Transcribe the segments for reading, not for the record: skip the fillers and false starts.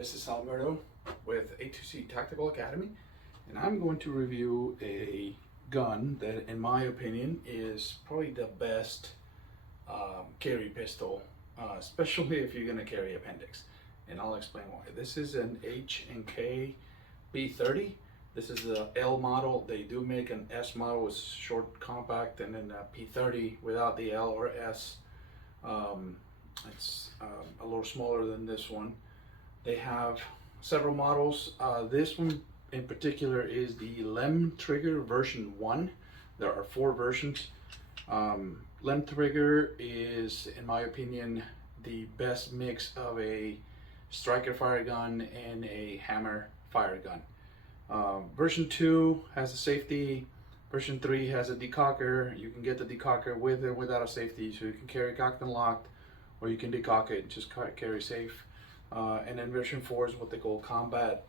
This is Alberto with A2C Tactical Academy, and I'm going to review a gun that, in my opinion, is probably the best carry pistol, especially if you're going to carry appendix. And I'll explain why. This is an HKP30. This is the L model. They do make an S model with short compact, and then a P30 without the L or S. It's a little smaller than this one. They have several models. This one in particular is the LEM trigger version 1. There are 4 versions. LEM trigger is, in my opinion, the best mix of a striker fire gun and a hammer fire gun. Version 2 has a safety. Version 3 has a decocker. You can get the decocker with or without a safety, so you can carry cocked and locked, or you can decock it and just carry safe. And then version 4 is what they call combat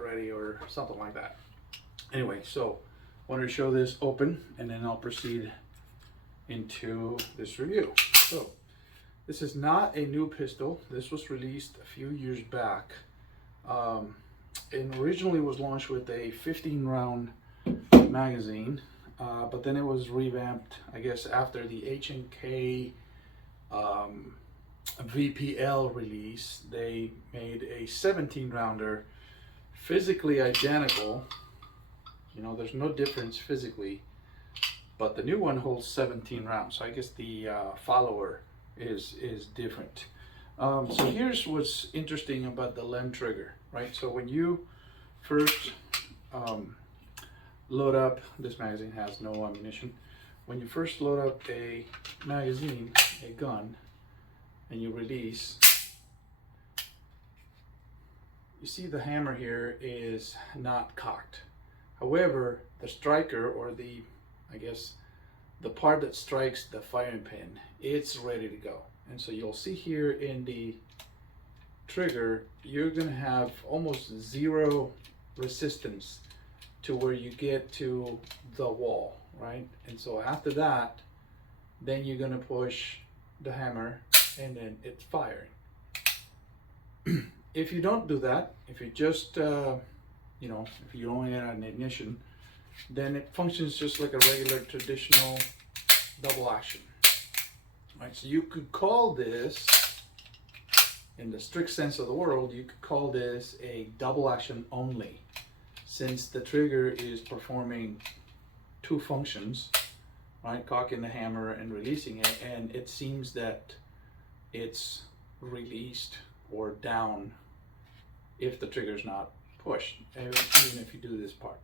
ready or something like that. Anyway, so I wanted to show this open, and then I'll proceed into this review. So this is not a new pistol. This was released a few years back. It originally was launched with a 15 round magazine, but then it was revamped, I guess, after the H&K VPL release. They made a 17 rounder, physically identical. You know, there's no difference physically, but the new one holds 17 rounds. So I guess the follower is different. So here's what's interesting about the LEM trigger, right? So when you first load up, this magazine has no ammunition. When you first load up a magazine, a gun, and you release, you see the hammer here is not cocked. However, the striker, or the, I guess, the part that strikes the firing pin, it's ready to go. And so you'll see here in the trigger, you're gonna have almost zero resistance to where you get to the wall, right? And so after that, then you're gonna push the hammer, and then it's firing. If you don't do that, if you just, you know, if you only add an ignition, then it functions just like a regular traditional double action. Right, so you could call this, in the strict sense of the world, you could call this a double action only, since the trigger is performing 2 functions, right? Cocking the hammer and releasing it, and it seems that it's released or down if the trigger is not pushed, even if you do this part.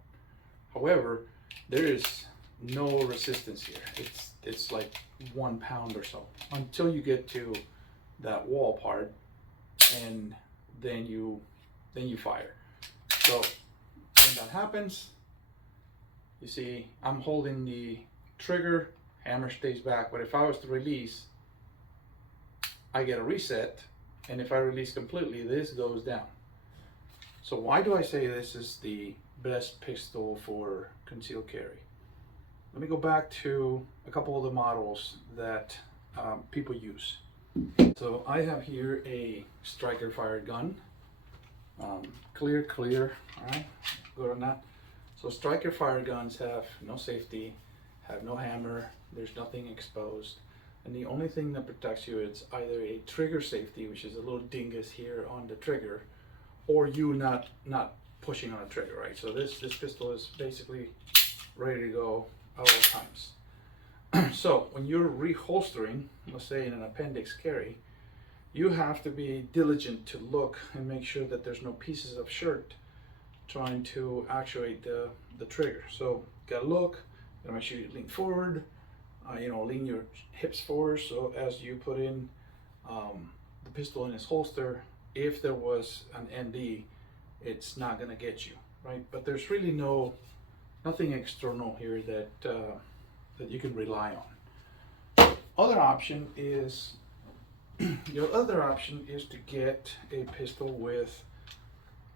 However, there is no resistance here. It's like 1 pound or so until you get to that wall part, and then you fire. So when that happens, you see I'm holding the trigger, hammer stays back, but if I was to release, I get a reset, and if I release completely, this goes down. So why do I say this is the best pistol for concealed carry? Let me go back to a couple of the models that people use. So I have here a striker fired gun, clear, all right, good on that. So striker fired guns have no safety, have no hammer, there's nothing exposed. And the only thing that protects you is either a trigger safety, which is a little dingus here on the trigger, or you not pushing on a trigger, right? So this pistol is basically ready to go at all times. So when you're reholstering, let's say in an appendix carry, you have to be diligent to look and make sure that there's no pieces of shirt trying to actuate the trigger. So gotta look, gotta make sure you lean forward, you know, lean your hips forward, so as you put in the pistol in its holster, if there was an ND, it's not gonna get you, right? But there's really nothing external here that you can rely on. Other option is your other option is to get a pistol with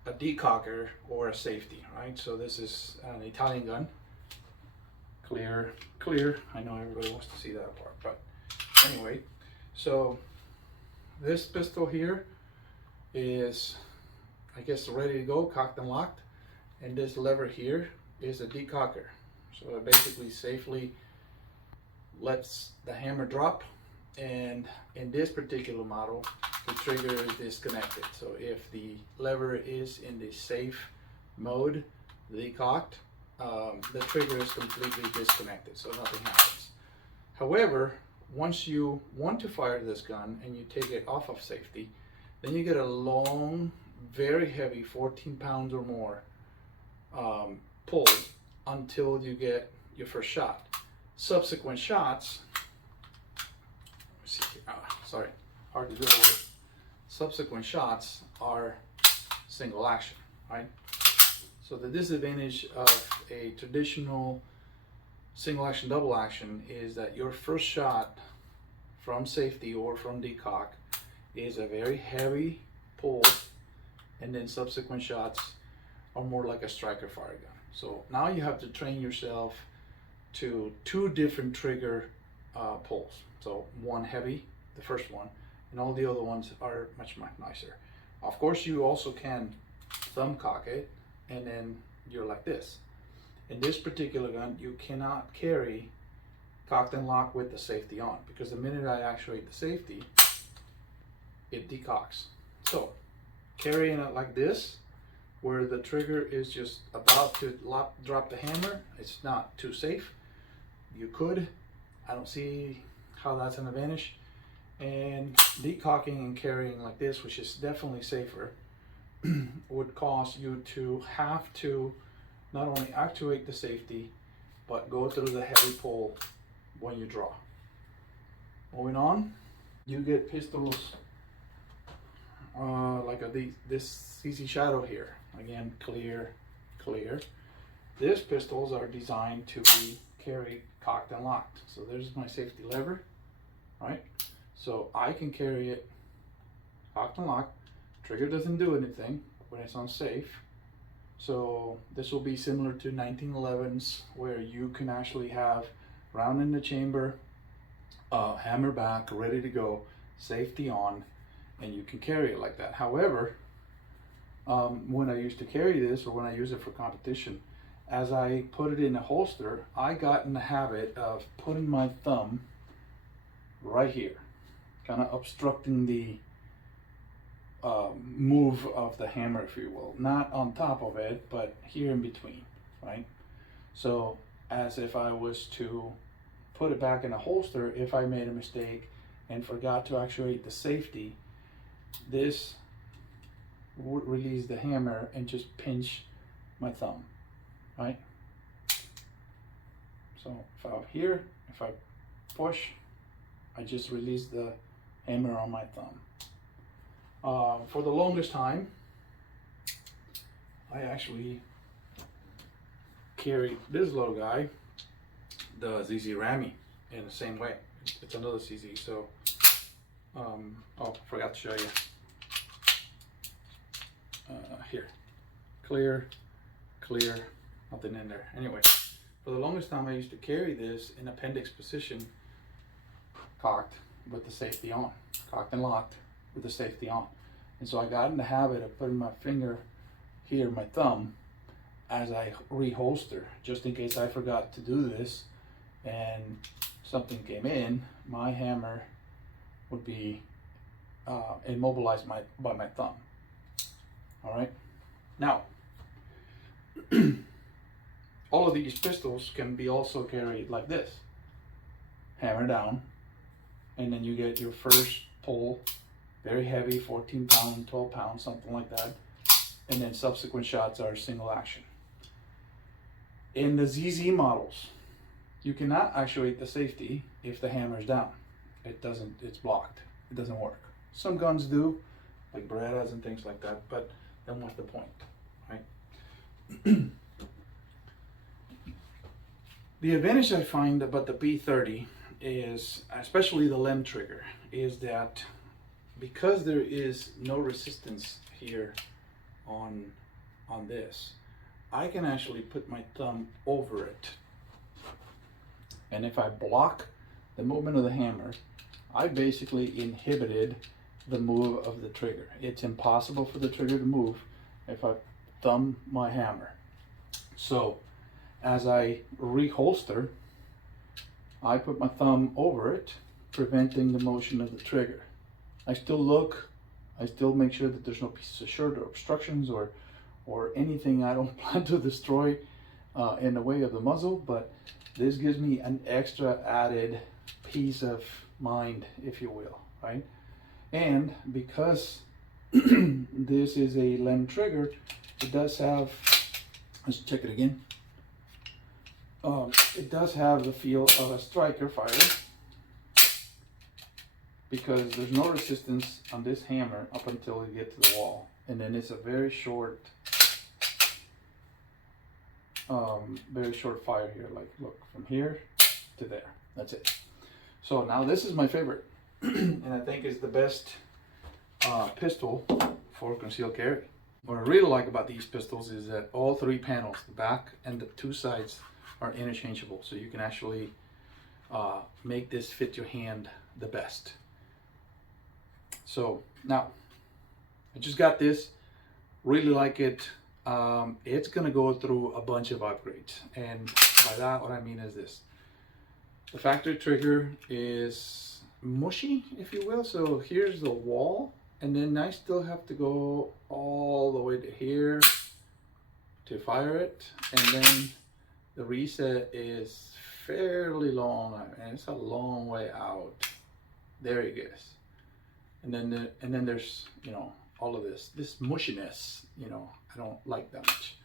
a decocker or a safety, right? So this is an Italian gun. Clear. I know everybody wants to see that part, but anyway, so this pistol here is, I guess, ready to go, cocked and locked. And this lever here is a decocker. So it basically safely lets the hammer drop. And in this particular model, the trigger is disconnected. So if the lever is in the safe mode, decocked, the trigger is completely disconnected, so nothing happens. However, once you want to fire this gun and you take it off of safety, then you get a long, very heavy, 14 pounds or more pull until you get your first shot. Subsequent shots, sorry, hard to do that word. Subsequent shots are single action, right? So the disadvantage of a traditional single action, double action is that your first shot from safety or from decock is a very heavy pull, and then subsequent shots are more like a striker fire gun. So now you have to train yourself to 2 different trigger pulls. So one heavy, the first one, and all the other ones are much nicer. Of course, you also can thumb cock it, and then you're like this. In this particular gun, you cannot carry cocked and locked with the safety on, because the minute I actuate the safety, it decocks. So carrying it like this, where the trigger is just about to drop the hammer, it's not too safe. You could, I don't see how that's an advantage. And decocking and carrying like this, which is definitely safer, would cause you to have to not only actuate the safety, but go through the heavy pull when you draw. Moving on, you get pistols like this CZ Shadow here. Again, clear. These pistols are designed to be carried cocked and locked. So there's my safety lever, right? So I can carry it cocked and locked. Trigger doesn't do anything when it's unsafe. So this will be similar to 1911s, where you can actually have round in the chamber, hammer back, ready to go, safety on, and you can carry it like that. However, when I used to carry this, or when I use it for competition, as I put it in a holster, I got in the habit of putting my thumb right here, kind of obstructing the move of the hammer, if you will. Not on top of it, but here in between, right? So as if I was to put it back in a holster, if I made a mistake and forgot to actuate the safety, this would release the hammer and just pinch my thumb, right? So if I'm here, if I push, I just release the hammer on my thumb. For the longest time, I actually carried this little guy, the ZZ Rammy, in the same way. It's another CZ, so, oh, forgot to show you. Here, clear, nothing in there. Anyway, for the longest time I used to carry this in appendix position, cocked with the safety on, cocked and locked with the safety on. And so I got in the habit of putting my finger here, my thumb, as I reholster, just in case I forgot to do this and something came in, my hammer would be immobilized by my thumb. All right. Now, all of these pistols can be also carried like this. Hammer down, and then you get your first pull, very heavy, 14 pound, 12 pounds, something like that. And then subsequent shots are single action. In the ZZ models, you cannot actuate the safety if the hammer's down. It's blocked. It doesn't work. Some guns do, like Berettas and things like that, but then what's the point, right? The advantage I find about the P30 is, especially the LEM trigger, is that because there is no resistance here on this, I can actually put my thumb over it. And if I block the movement of the hammer, I basically inhibited the move of the trigger. It's impossible for the trigger to move if I thumb my hammer. So as I reholster, I put my thumb over it, preventing the motion of the trigger. I still look, I still make sure that there's no pieces of shirt or obstructions or anything I don't plan to destroy in the way of the muzzle, but this gives me an extra added peace of mind, if you will, right? And because this is a LEM trigger, it does have, let's check it again. It does have the feel of a striker fire because there's no resistance on this hammer up until we get to the wall. And then it's a very short fire here. Like, look, from here to there. That's it. So now this is my favorite, and I think is the best pistol for concealed carry. What I really like about these pistols is that all three panels, the back and the two sides, are interchangeable. So you can actually make this fit your hand the best. So now, I just got this, really like it. It's gonna go through a bunch of upgrades. And by that, what I mean is this. The factory trigger is mushy, if you will. So here's the wall, and then I still have to go all the way to here to fire it. And then the reset is fairly long, and it's a long way out. There it goes. And then there's, you know, all of this mushiness, you know, I don't like that much.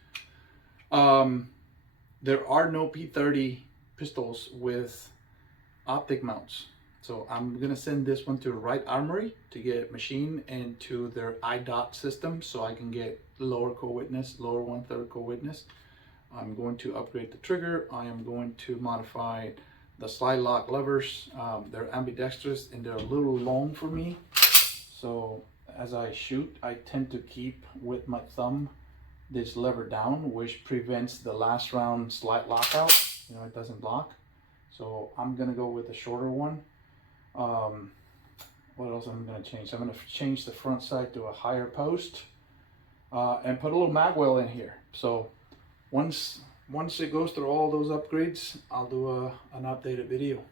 There are no P30 pistols with optic mounts. So I'm gonna send this one to Right Armory to get machined into their IDOT system so I can get lower co-witness, lower 1/3 co-witness. I'm going to upgrade the trigger. I am going to modify the slide lock levers. They're ambidextrous and they're a little long for me. So as I shoot, I tend to keep with my thumb this lever down, which prevents the last round slide lockout. You know, it doesn't lock. So I'm gonna go with a shorter one. What else am I gonna change? I'm gonna change the front sight to a higher post and put a little mag well in here. So once it goes through all those upgrades, I'll do an updated video.